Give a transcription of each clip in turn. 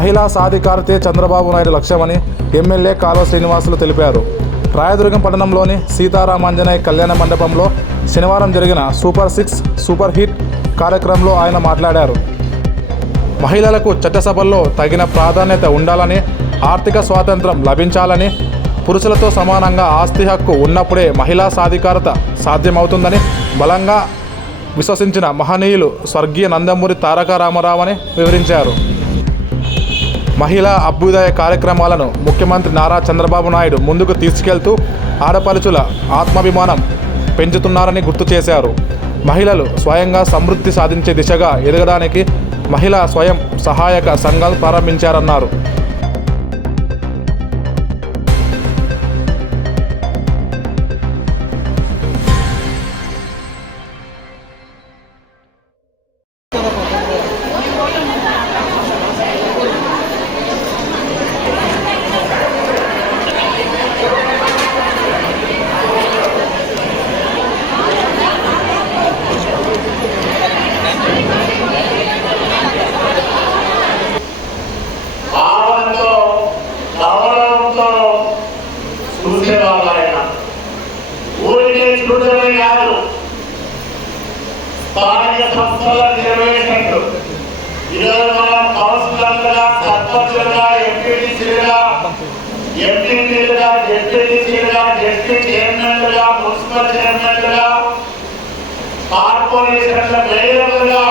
మహిళా సాధికారతే చంద్రబాబు నాయుడు లక్ష్యమని ఎమ్మెల్యే కాలువ శ్రీనివాసులు తెలిపారు. రాయదుర్గం పట్టణంలోని సీతారామాంజనేయ కళ్యాణ మండపంలో శనివారం జరిగిన సూపర్ సిక్స్ సూపర్ హిట్ కార్యక్రమంలో ఆయన మాట్లాడారు. మహిళలకు చట్టసభల్లో తగిన ప్రాధాన్యత ఉండాలని ఆర్థిక స్వాతంత్రం లభించాలని పురుషులతో సమానంగా ఆస్తి హక్కు ఉన్నప్పుడే మహిళా సాధికారత సాధ్యమవుతుందని బలంగా విశ్వసించిన మహనీయులు స్వర్గీయ నందమూరి తారక రామారావు అని వివరించారు. మహిళా అభ్యుదయ కార్యక్రమాలను ముఖ్యమంత్రి నారా చంద్రబాబు నాయుడు ముందుకు తీసుకెళ్తూ ఆడపడుచుల ఆత్మాభిమానం పెంచుతున్నారని గుర్తు చేశారు. మహిళలు స్వయంగా సమృద్ధి సాధించే దిశగా ఎదగడానికి మహిళా స్వయం సహాయక సంఘాలు ప్రారంభించారన్నారు. సర్పంచులుగా ఎంపీటీలుగా జెడ్పీటీసీలుగా జెడ్పీ చైర్మన్లుగా మున్సిపల్ చైర్మన్లుగా కార్పొరేషన్ల మేయర్లుగా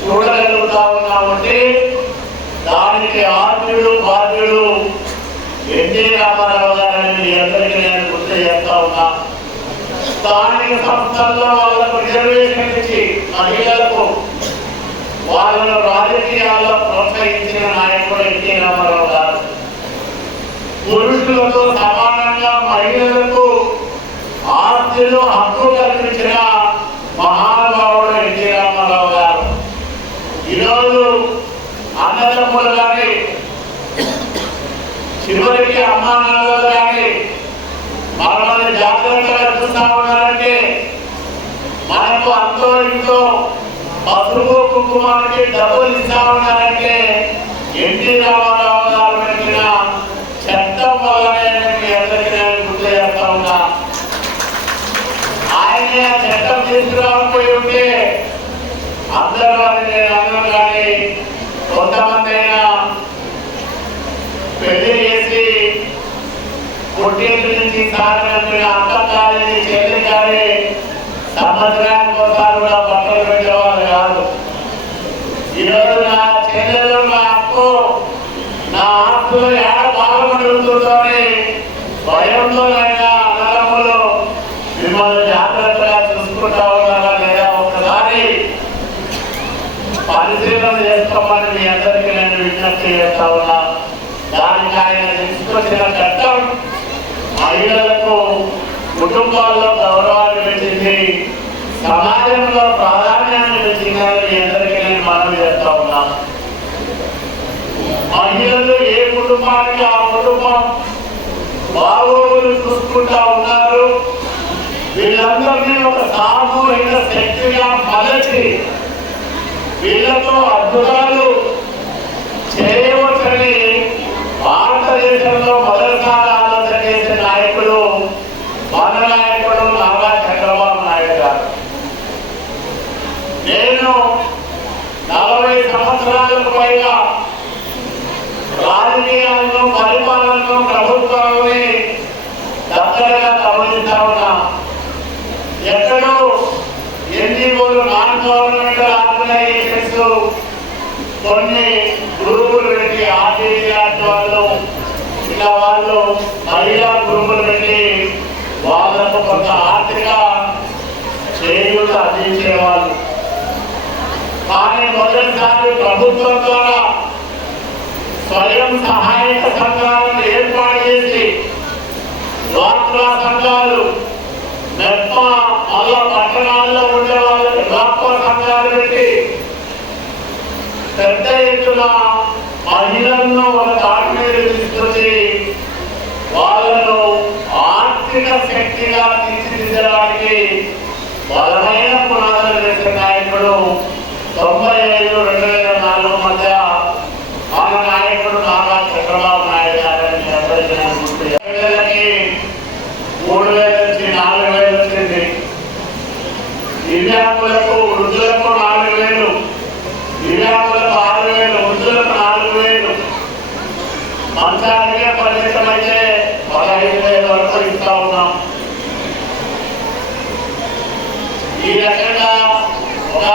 చూడగలుగుతా ఉన్నామంటే దానికి ఆద్యుడు బాధ్యుడు ఎన్టీ రామారావు గారని అందరికీ నేను గుర్తు చేస్తా ఉన్నా. స్థానిక సంస్థల్లో వాళ్ళకు రిజర్వేషన్ ఇచ్చి మహిళలకు వాళ్ళను రాజకీయాల్లో ప్రోత్సహించిన నాయకుడు ఎన్టీ రామారావు గారు. పురుషులతో సమానంగా మహిళలకు ఆస్తులు హక్కు కల్పించిన మహానుభావుడు ఎన్టీ రామారావు గారు. ఈరోజు అన్నదమ్ములు కానీ చివరికి అమ్మానాన్నలు కానీ మనల్ని జాగ్రత్తగా చూస్తా ఉన్నారంటే మనకు అంతో ఇంట్లో పసుపు కుంకుమానికి డబ్బులు ఇస్తా ఉన్నారంటే ఎన్టీ రామారావు గారు పెట్టిన చట్టం వల్లనే మీ అందరికీ నేను గుర్తు చేస్తా ఉన్నా. ఆయనే ఆ చట్టం తీసుకురాకపోయి ఉంటే అందరూ అని నేను అన్నాను కానీ కొంతమంది అయినా పెళ్ళి చేసి పుట్టింటి నుంచి సాగనంపిన అక్క కాలేజీ చెల్లి కానీ సంవత్సరానికి ఒకసారి కూడా బట్టలు పెట్టేవాళ్ళు కాదు ఈరోజు నా చెల్లెలు నా అక్కు నా ఆస్తులు ఏడ బాగుపడుతుందని భయంతోనైనా అన్నదమ్ములు మిమ్మల్ని జాగ్రత్తగా చూసుకుంటా ఉన్నారా లేదా ఒకసారి పరిశీలన చేసుకోమని మీ అందరికీ నేను విజ్ఞప్తి చేస్తా ఉన్నా. దానికి ఆయన తీసుకొచ్చిన చట్టం మహిళలకు కుటుంబాల్లో గౌరవాన్ని పెంచింది సమాజంలో ప్రాధాన్యాన్ని పెంచిందని మీ అందరికీ నేను మనవి చేస్తా ఉన్నా. మహిళలు ఏ కుటుంబానికి ఆ కుటుంబం బాగోగులు చూసుకుంటా ఉన్నారు? వీళ్ళందరినీ ఒక సామూహిక శక్తిగా మలచి వీళ్ళతో అద్భుతాలు చేయవచ్చని భారతదేశంలో మొదటిసారి ఆలోచన చేసిన నాయకుడు మన నాయకుడు నారా చంద్రబాబు నాయుడు గారు నేను నలభై సంవత్సరాలకు పైగా రాజకీయాలను పరిపాలన ప్రభుత్వాలని దగ్గరగా గమనిస్తా ఉన్నా ఎక్కడో ఎన్జిఓలు నాన్ గవర్నమెంటల్ ఆర్గనైజేషన్స్ కొన్ని గ్రూపులు పెట్టి ఆర్టీసీ లాంటి వాళ్ళు ఇలా వాళ్ళు మహిళా గ్రూపులు పెట్టి వాళ్ళకు కొంత ఆర్థిక చేయూత అందించేవాళ్ళు కానీ మొదటిసారి ప్రభుత్వం ద్వారా స్వయం సహాయక సంఘాలను ఏర్పాటు చేసి డ్వాక్రా సంఘాలు మెప్ప మళ్ళా పట్టణాల్లో ఉండే వాళ్ళకి డ్వాక్రా సంఘాలు పెట్టి పెద్ద ఎత్తున మహిళలను ఒక తాటి మీద తీసుకొచ్చి వాళ్ళను ఆర్థిక శక్తిగా తీర్చిదిద్దడానికి బలమైన పునాదులు వేసిన నాయకుడు తొంభై ఐదు రెండు వేల నాలుగు మధ్య మన నాయకుడు నారా చంద్రబాబు నాయుడు గారని మీ అందరికీ నేను గుర్తు చేస్తాను. మహిళలకి మూడు వేల నుంచి నాలుగు వేలు వచ్చింది దివ్యాంగులకు వృద్ధులకు నాలుగు వేలు దివ్యాంగులకు ఆరు వేలు వృద్ధులకు నాలుగు వేలు మంచానికే పరిమితమైతే పదహైదు వేల వరకు ఇస్తా ఉన్నాం. ఈ రకంగా ఒక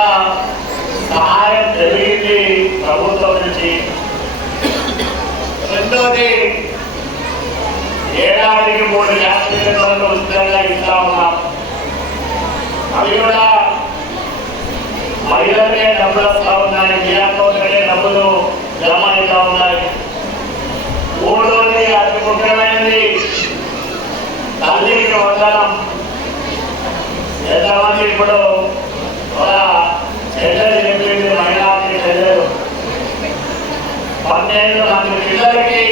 సహాయం జరిగింది ప్రభుత్వం నుంచి. రెండోది ఏడాదికి మూడు గ్యాస్ ఉచితంగా ఇస్తా ఉన్నాం. అవి కూడా మహిళలకే డబ్బులు వస్తా ఉన్నాయి జిల్లాలో డబ్బులు జమ అవుతా ఉన్నాయి. మూడోది అతి ముఖ్యమైనది. తల్లికి వందనం. ఎంతమంది ఇప్పుడు ఒక చెల్లెలు చెప్పింది మహిళకి చెల్లెలు పన్నెండు మంది పిల్లలకి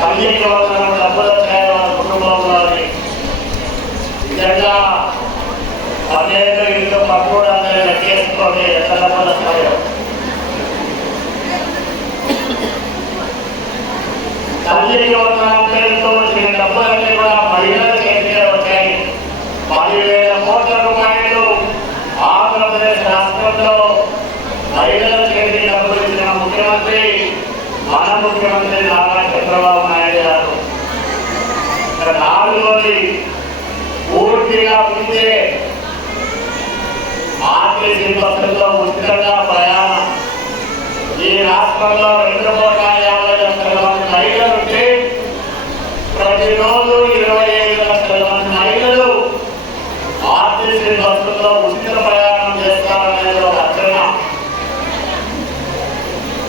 తల్లికి వందనం డబ్బులు వచ్చాయి వాళ్ళ కుటుంబంలోని నిజంగా పన్నెండు ఇల్లు పక్కూడ లెక్కేసుకొని ఎంత డబ్బులు వస్తాయో. తల్లికి వందనం పేరుతో వచ్చిన డబ్బులన్నీ కూడా మహిళల చేతిలో వచ్చాయి పదివేల కోట్ల రూపాయలు ఆంధ్రప్రదేశ్ రాష్ట్రంలో మహిళల చేతికి డబ్బులు ఇచ్చిన ముఖ్యమంత్రి మన ముఖ్యమంత్రి నారా చంద్రబాబు నాయుడు గారు నాలుగోది పూర్తిగా ముందే ఆర్టీసీ బస్సుల్లో ఉచితంగా ప్రయాణం ఈ రాష్ట్రంలో రెండు యాభై లక్షల మంది మహిళలు ఉంటే ప్రతిరోజు ఇరవై ఐదు లక్షల మంది మహిళలు ఆర్టీసీ బస్సుల్లో ఉచిత ప్రయాణం చేస్తారనేది ఒక అర్థన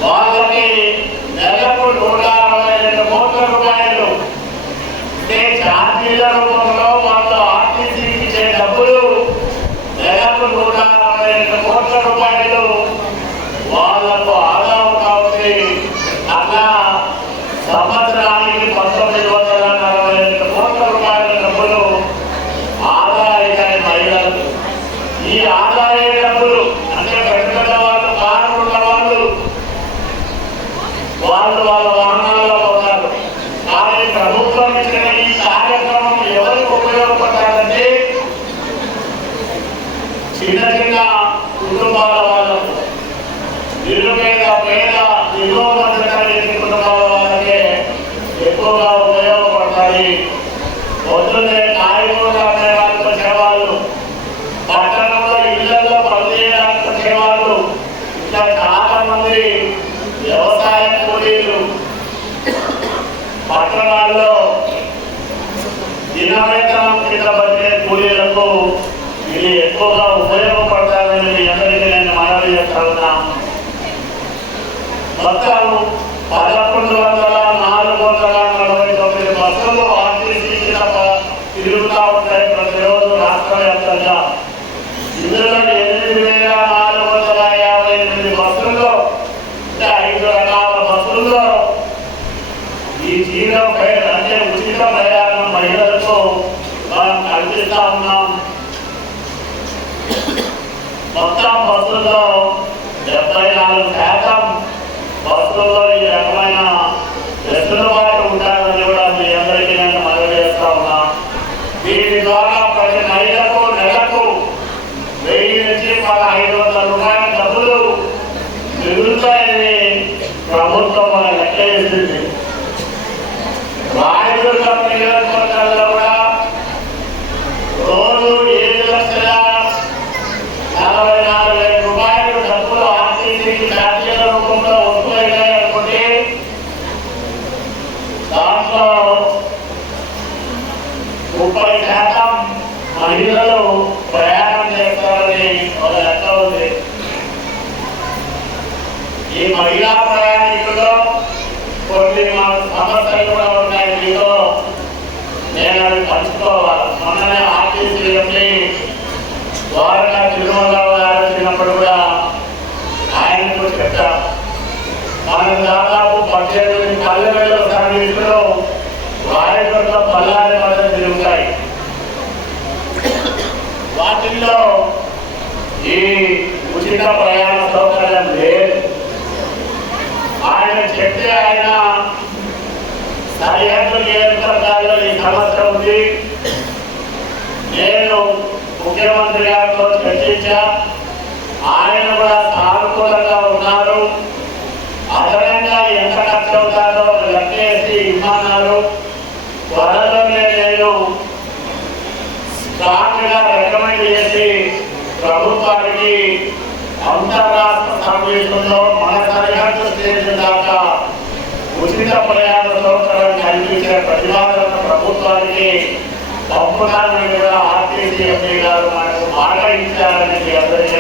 వాళ్ళకి నెలకు నూట అరవై రెండు కోట్ల రూపాయలు అంటే ఛార్జీల రూపంలో వాళ్ళు ఆర్టీసీకి ఇచ్చే డబ్బులు నెలకు నూట అరవై రెండు కోట్ల రూపాయలు వాళ్ళకు ఆదా అవుతుంది అలా సంవత్సరానికి పంతొమ్మిది వందల నలభై రెండు కోట్ల రూపాయల డబ్బులు ఆదాయ మహిళలు ఈ ఆదాయ డబ్బులు అంటే పెద్ద వాళ్ళు కారు ఉన్న వాళ్ళు వాళ్ళు వాళ్ళ వాహనాల్లో ఉన్నారు కానీ ప్రభుత్వం ఇచ్చిన ఈ కార్యక్రమం ఎవరికి ఉపయోగపడాలంటే చిన్న చిన్న కుటుంబాల వాళ్ళకు నిరుపేద పేద ఎన్నో మంది కలిగిన కుటుంబాల వాళ్ళకే ఎక్కువగా ఉపయోగపడతాయి పొద్దున్నే కాయగూరలు అమ్మే వాళ్ళకి వచ్చేవాళ్ళు పట్టణంలో ఇళ్ళలో పనిచేయడానికి వచ్చేవాళ్ళు ఇంకా చాలా మంది వ్యవసాయ కూలీలు పట్టణాల్లో కింద కూలీలకు ఇది ఎక్కువగా ఉపయోగపడతారని మీ అందరికీ నేను మనవి చేస్తా ఉన్నా. పదకొండు వందల నాలుగు వందల నలభై తొమ్మిది బస్సులు ఆర్టీసీ కింద తిరుగుతూ ఉంటాయి ప్రతిరోజు రాష్ట్ర వ్యాప్తంగా ఇందులో ఎనిమిది వేల నాలుగు వందల యాభై ఎనిమిది బస్సుల్లో ఐదు రకాల బస్సుల్లో ఈ జీరో ఫైర్ అంటే ఉచిత ఉన్నాం మొత్తం బస్సుల్లో డెబ్బై నాలుగు శాతం బస్సుల్లో ఈ రకమైన వెసులుబాటు ఉండాలని కూడా మీ అందరికీ నేను మనవి చేస్తా ఉన్నా దీని ద్వారా ప్రతి మహిళకు నెలకు వెయ్యి నుంచి పదహైదు వందల రూపాయల డబ్బులు మిగులుతాయని ప్రభుత్వం మన లెక్క వేసింది రాయదుర్గ నియోజకవర్గాల్లో కూడా రోజు ఏడు లక్షల నలభై నాలుగు వేల రూపాయలు డబ్బులు ఆర్టీసీకి ఛార్జీల రూపంలో వసూలయ్యాయి అనుకుంటే దాంట్లో ముప్పై శాతం మహిళలు ప్రయాణం చేస్తారని ఒక లెక్క ఉంది ఈ మహిళా ప్రయాణికుల్లో కొన్ని సమస్యలు కూడా ఉన్నాయి. మీతో నేను అవి పంచుకోవాలి. మొన్ననే ఆర్టీసీ ఎంపీ ద్వారకా తిరుమలరావు గారు వచ్చినప్పుడు కూడా ఆయనకు చెప్తాం మనం దాదాపు పద్దెనిమిది పల్లెవేల సర్వీసులు రాయగఢలో బళ్ళారి మధ్య తిరుగుతాయి. వాటిల్లో ఈ ఉచిత ప్రయాణం సౌకర్యం సరిహద్దు నియోజకవర్గాల్లో ఈ సమస్య ఉంది నేను ముఖ్యమంత్రి గారితో చర్చించా ఆయన కూడా సానుకూలంగా ఉన్నారు. అదనంగా ఎంత ఖర్చు అవుతారో లెక్కేసి ఇమ్మన్నారు త్వరలోనే నేను స్ట్రాంగ్ రికమెండ్ చేసి ప్రభుత్వానికి అంతరాష్ట్ర సర్వీసుల్లో మన సరిహద్దు స్టేషన్ దాకా ఉచిత ప్రయాణ సౌకర్యం ప్రతిపాదన ప్రభుత్వానికి పంపుతానని కూడా ఆర్టీసీ ఎంపీ గారు మనకు మాట ఇచ్చారని మీ అందరికీ